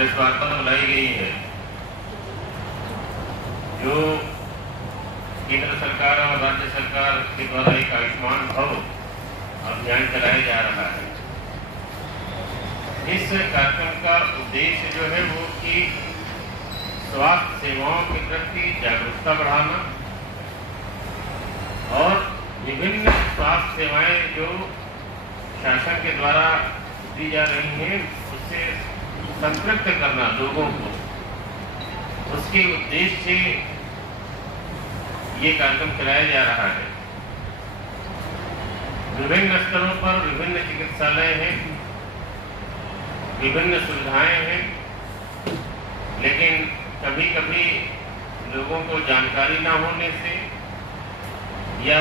Press वार्ता बुलाई गई है, जो केंद्र सरकार और राज्य सरकार के द्वारा एक आयुष्मान भव अभियान चलाया जा रहा है। इस कार्यक्रम का उद्देश्य जो है वो कि स्वास्थ्य सेवाओं के प्रति जागरूकता बढ़ाना और विभिन्न स्वास्थ्य सेवाएं जो शासन के द्वारा दी जा रही हैं उससे संतृप्त करना लोगों को, उसके उद्देश्य से ये कार्यक्रम चलाया जा रहा है। विभिन्न स्तरों पर विभिन्न चिकित्सालय हैं, विभिन्न सुविधाएं हैं, लेकिन कभी कभी लोगों को जानकारी न होने से या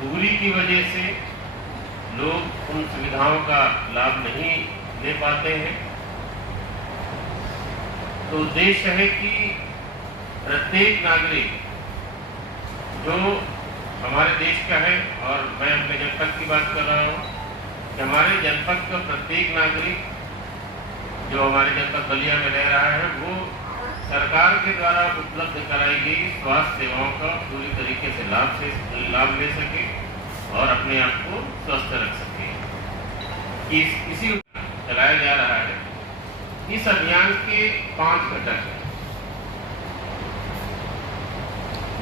दूरी की वजह से लोग उन सुविधाओं का लाभ नहीं ले पाते हैं। तो उद्देश्य है कि प्रत्येक नागरिक जो हमारे देश का है, और मैं अपने जनपद की बात कर रहा हूँ, कि हमारे जनपद का प्रत्येक नागरिक जो हमारे जनपद बलिया में रह रहा है वो सरकार के द्वारा उपलब्ध कराई गई स्वास्थ्य सेवाओं का पूरी तरीके से लाभ ले सके और अपने आप को स्वस्थ रख सके। इसी चलाया जा रहा है। इस अभियान के 5 घटक हैं।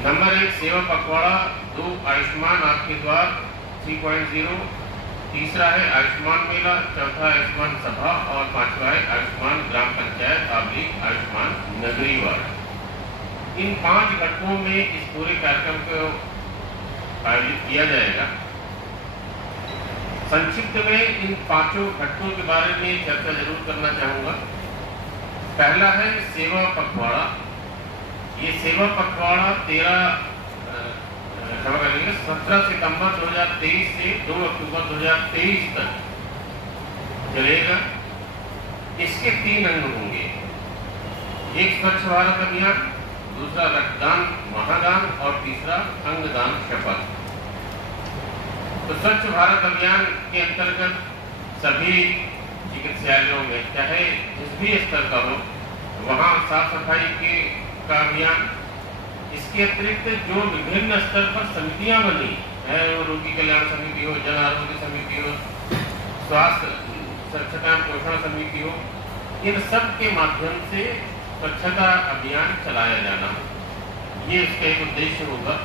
नंबर 1 सेवा पखवाड़ा, 2 आयुष्मान आपके द्वार 3.0, तीसरा है आयुष्मान मेला, चौथा आयुष्मान सभा और 5वां है आयुष्मान ग्राम पंचायत आयुष्मान नगरी वार्ड। इन 5 घटकों में इस पूरे कार्यक्रम को आयोजित किया जाएगा। संक्षिप्त में इन 5 घटकों के बारे में चर्चा जरूर करना चाहूंगा। पहला है सेवा पखवाड़ा। ये सेवा पखवाड़ा 17 सितंबर 2023 से 2 अक्टूबर 2023 तक चलेगा। इसके 3 अंग होंगे। एक स्वच्छ भारत अभियान, दूसरा रक्तदान महादान और तीसरा अंगदान शपथ। तो स्वच्छ भारत अभियान के अंतर्गत सभी चिकित्सालयों में, चाहे जिस भी स्तर का हो, वहाँ साफ सफाई का अभियान। इसके अतिरिक्त जो विभिन्न स्तर पर समितियां बनी है, वो रोगी कल्याण समिति हो, जन आरोग्य समिति हो, स्वास्थ्य स्वच्छता पोषण समिति हो, इन सब के माध्यम से स्वच्छता अभियान चलाया जाना, ये इसका एक उद्देश्य होगा।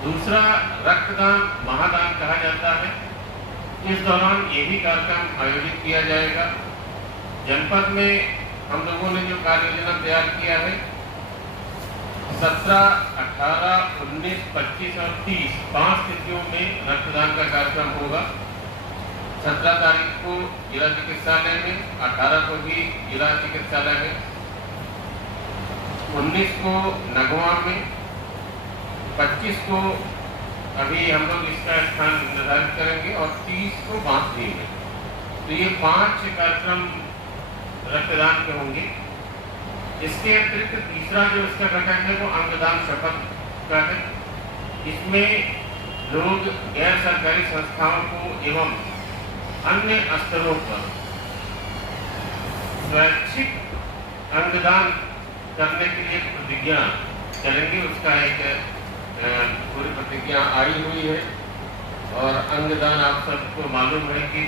दूसरा रक्तदान महादान कहा जाता है। इस दौरान ये भी कार्यक्रम आयोजित किया जाएगा। जनपद में हम लोगों ने जो कार्य योजना तैयार किया है, 17, 18, 19, 25 और 30 5 तिथियों में रक्तदान का कार्यक्रम होगा। 17 तारीख को जिला चिकित्सालय में, 18 को भी जिला चिकित्सालय में, 19 को नगवा में, 25 को अभी हम लोग इसका स्थान निर्धारित करेंगे और 30 को बांसुरी में। तो ये 5 कार्यक्रम रक्तदान के होंगे। इसके अतिरिक्त तीसरा जो इसका घटक है वो अंगदान शपथ का है। इसमें लोग गैर सरकारी संस्थाओं को एवं अन्य स्तरों पर स्वैच्छिक अंगदान करने के लिए प्रतिज्ञा करेंगे। उसका एक पूरी प्रतिज्ञा आई हुई है। और अंगदान आप सबको मालूम है कि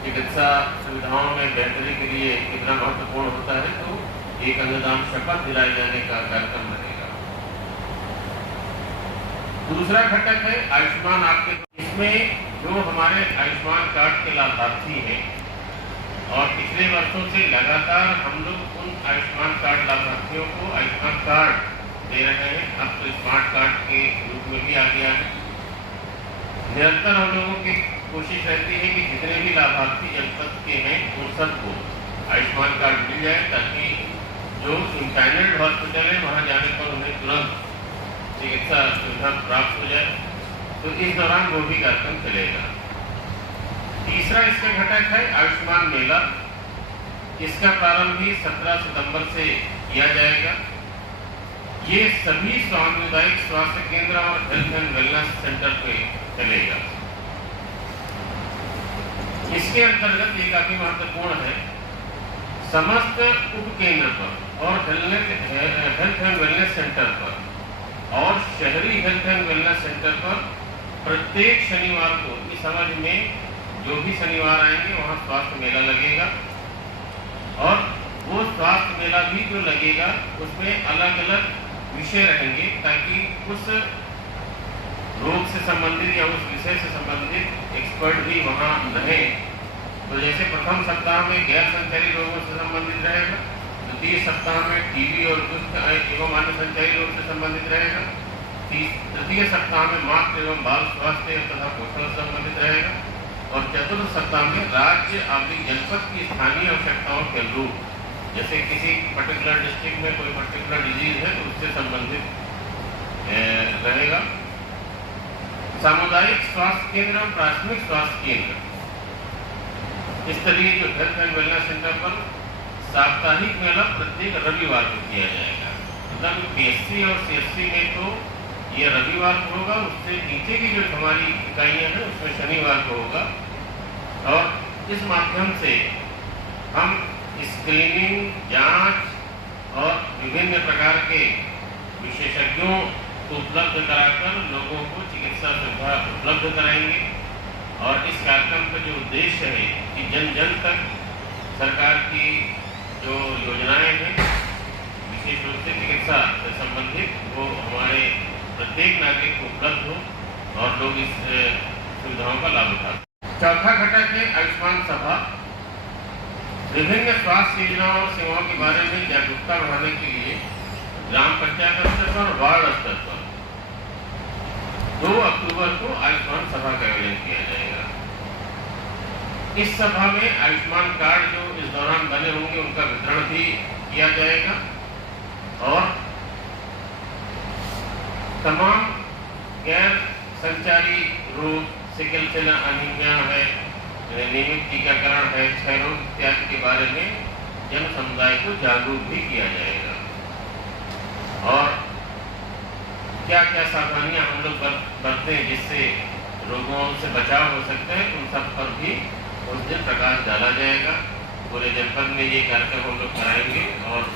चिकित्सा सुविधाओं में बेहतरी के लिए कितना महत्वपूर्ण होता है। तो एक अंगदान शपथ दिलाए जाने का कार्यक्रम बनेगा। दूसरा घटक है आयुष्मान आपके। इसमें जो हमारे आयुष्मान कार्ड के लाभार्थी हैं और पिछले वर्षों से लगातार हम लोग उन आयुष्मान कार्ड लाभार्थियों को आयुष्मान कार्ड दे रहे हैं। अब तो स्मार्ट कार्ड के रूप में भी आ गया है। निरंतर हम लोगों की कोशिश रहती है कि जितने भी लाभार्थी जनपद के हैं उन सबको आयुष्मान कार्ड मिल जाए, ताकि जो इंटरनेट हॉस्पिटल है वहाँ जाने पर उन्हें तुरंत चिकित्सा सुविधा प्राप्त हो जाए। तो इस दौरान वो भी कार्यक्रम चलेगा। तीसरा इसका घटक है आयुष्मान मेला। इसका प्रारंभ भी 17 सितंबर से किया जाएगा। ये सभी सामुदायिक स्वास्थ्य केंद्र और हेल्थ एंड वेलनेस सेंटर पे चलेगा। इसके अंतर्गत ये काफी महत्वपूर्ण है, समस्त उप केंद्र पर और हेल्थ एंड वेलनेस सेंटर पर और शहरी हेल्थ एंड वेलनेस सेंटर पर प्रत्येक शनिवार को इस अवधि में जो भी शनिवार आएंगे वहाँ स्वास्थ्य मेला लगेगा। और वो स्वास्थ्य मेला भी जो लगेगा उसमें अलग अलग विषय रहेंगे ताकि उस रोग से संबंधित या उस विषय से संबंधित एक्सपर्ट भी वहाँ रहे। तो जैसे प्रथम सप्ताह में गैर संचारी रोगों से संबंधित रहेगा, द्वितीय सप्ताह में टीबी और कुष्ठ एवं अन्य संचारी रोग से संबंधित रहेगा, तृतीय सप्ताह में मातृ एवं बाल स्वास्थ्य तथा पोषण से संबंधित रहेगा और चतुर्थ सप्ताह में राज्य आदि जनपद की स्थानीय आवश्यकताओं के अनुरूप जैसे किसी पर्टिकुलर डिस्ट्रिक्ट में कोई पर्टिकुलर डिजीज है तो उससे संबंधित रहेगा। सामुदायिक स्वास्थ्य केंद्र और प्राथमिक स्वास्थ्य केंद्र इस तरीके जो हेल्थ एंड वेलनेस सेंटर पर साप्ताहिक मेला प्रत्येक रविवार को किया जाएगा। मतलब PSC और CSC में तो ये रविवार को होगा, उससे नीचे की जो हमारी इकाइयाँ हैं उसमें शनिवार को होगा। और इस माध्यम से हम स्क्रीनिंग, जांच और विभिन्न प्रकार के विशेषज्ञों को उपलब्ध कराकर लोगों को चिकित्सा सुविधा उपलब्ध कराएंगे। और इस कार्यक्रम का जो उद्देश्य है कि जन जन तक सरकार की जो योजनाएं हैं विशेष रूप से चिकित्सा से संबंधित वो हमारे प्रत्येक नागरिक को उपलब्ध हो और लोग इस सुविधाओं का लाभ उठाएं। चौथा घटक है आयुष्मान सभा। विभिन्न स्वास्थ्य योजनाओं और सेवाओं के बारे में जागरूकता बढ़ाने के लिए ग्राम पंचायत स्तर पर और वार्ड स्तर पर 2 अक्टूबर को आयुष्मान सभा का आयोजन किया जाएगा। इस सभा में आयुष्मान कार्ड जो इस दौरान बने होंगे उनका वितरण भी किया जाएगा और तमाम गैर संचारी रोग, सिकल सेल एनीमिया है, नियमित टीकाकरण है, क्षय रोग इत्यादि के बारे में जन समुदाय को जागरूक भी किया जाएगा। और क्या क्या सावधानियां हम लोग बरतें जिससे रोगों से बचाव हो सकते हैं उन सब पर भी उस दिन प्रकाश डाला जाएगा। पूरे जनपद में ये कार्यक्रम हम लोग कराएंगे और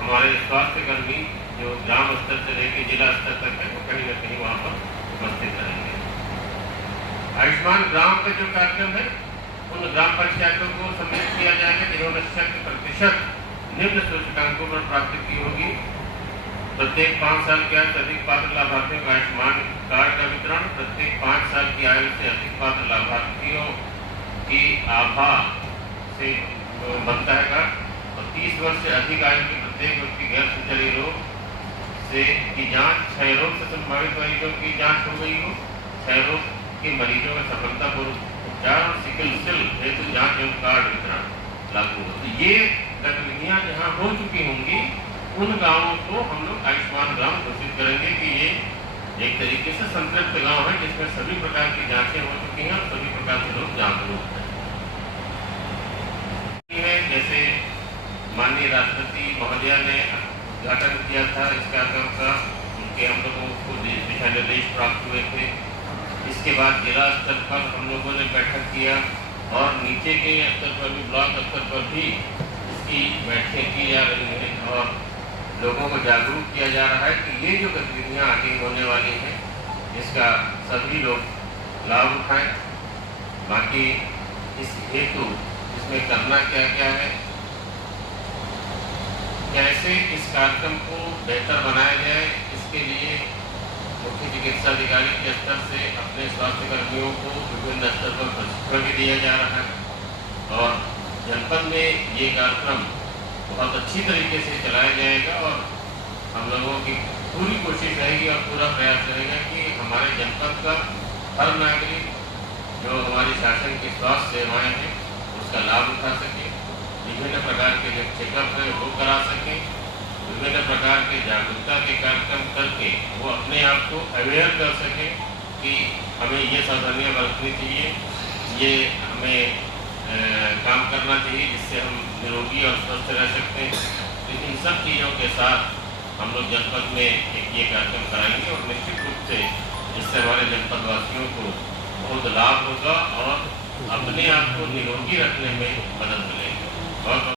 हमारे स्वास्थ्य कर्मी जो ग्राम स्तर से लेकर जिला स्तर तक है वो कहीं न कहीं वहाँ पर उपस्थित रहेंगे। आयुष्मान ग्राम का जो कार्यक्रम है उन ग्राम पंचायतों को सम्मिलित किया जाएगा जिन्होंने 100% निम्न सूचकांकों पर प्राप्त की होगी। प्रत्येक 5 साल की आयु से अधिक पात्र लाभार्थियों को आयुष्मान कार्ड का वितरण, प्रत्येक 5 साल की आयु से अधिक पात्र लाभार्थियों की आभा से बनता है कार्ड और 30 वर्ष से अधिक आयु के प्रत्येक व्यक्ति गैर संचारी रोग से की जांच, क्षय रोग से संभावित मरीजों की जांच हो गई हो, क्षय रोग के मरीजों का सफलतापूर्वक उपचार और सिकल सेल हेतु जांच एवं कार्ड वितरण लागू हो। तो ये गतिविधियां जहाँ हो चुकी होंगी उन गांवों को हम लोग आयुष्मान ग्राम घोषित करेंगे कि ये एक तरीके से संतृप्त गांव है जिसमें सभी प्रकार की जांचें हो चुकी हैं और सभी प्रकार के लोग जागरूक हैं। जैसे माननीय राष्ट्रपति महोदया ने उद्घाटन किया था इस कार्यक्रम का, उनके हम लोगों को दिशा निर्देश प्राप्त हुए थे। इसके बाद जिला स्तर पर हम लोगों ने बैठक किया और नीचे के स्तर पर भी ब्लॉक स्तर पर भी इसकी बैठकें की जा रही हैं और लोगों को जागरूक किया जा रहा है कि ये जो गतिविधियाँ आगे होने वाली हैं इसका सभी लोग लाभ उठाएं। बाकी इस हेतु इसमें करना क्या क्या है, कैसे इस कार्यक्रम को बेहतर बनाया जाए, इसके लिए मुख्य चिकित्सा अधिकारी के स्तर से अपने स्वास्थ्य कर्मियों को विभिन्न स्तर पर प्रशिक्षण भी दिया जा रहा है और जनपद में ये कार्यक्रम बहुत अच्छी तरीके से चलाया जाएगा और हम लोगों की पूरी कोशिश रहेगी और पूरा प्रयास रहेगा कि हमारे जनपद का हर नागरिक जो हमारी शासन की स्वास्थ्य सेवाएं हैं उसका लाभ उठा सके, विभिन्न प्रकार के जो चेकअप है वो करा सकें, विभिन्न प्रकार के जागरूकता के कार्यक्रम करके वो अपने आप को अवेयर कर सकें कि हमें ये सावधानियाँ बरतनी चाहिए, ये हमें काम करना चाहिए जिससे हम निरोगी और स्वस्थ रह सकते हैं। लेकिन सब चीज़ों के साथ हम लोग जनपद में एक ये कार्यक्रम कराएंगे और निश्चित रूप से इससे हमारे जनपद वासियों को बहुत लाभ होगा और अपने आप को निरोगी रखने में मदद मिलेगी। बहुत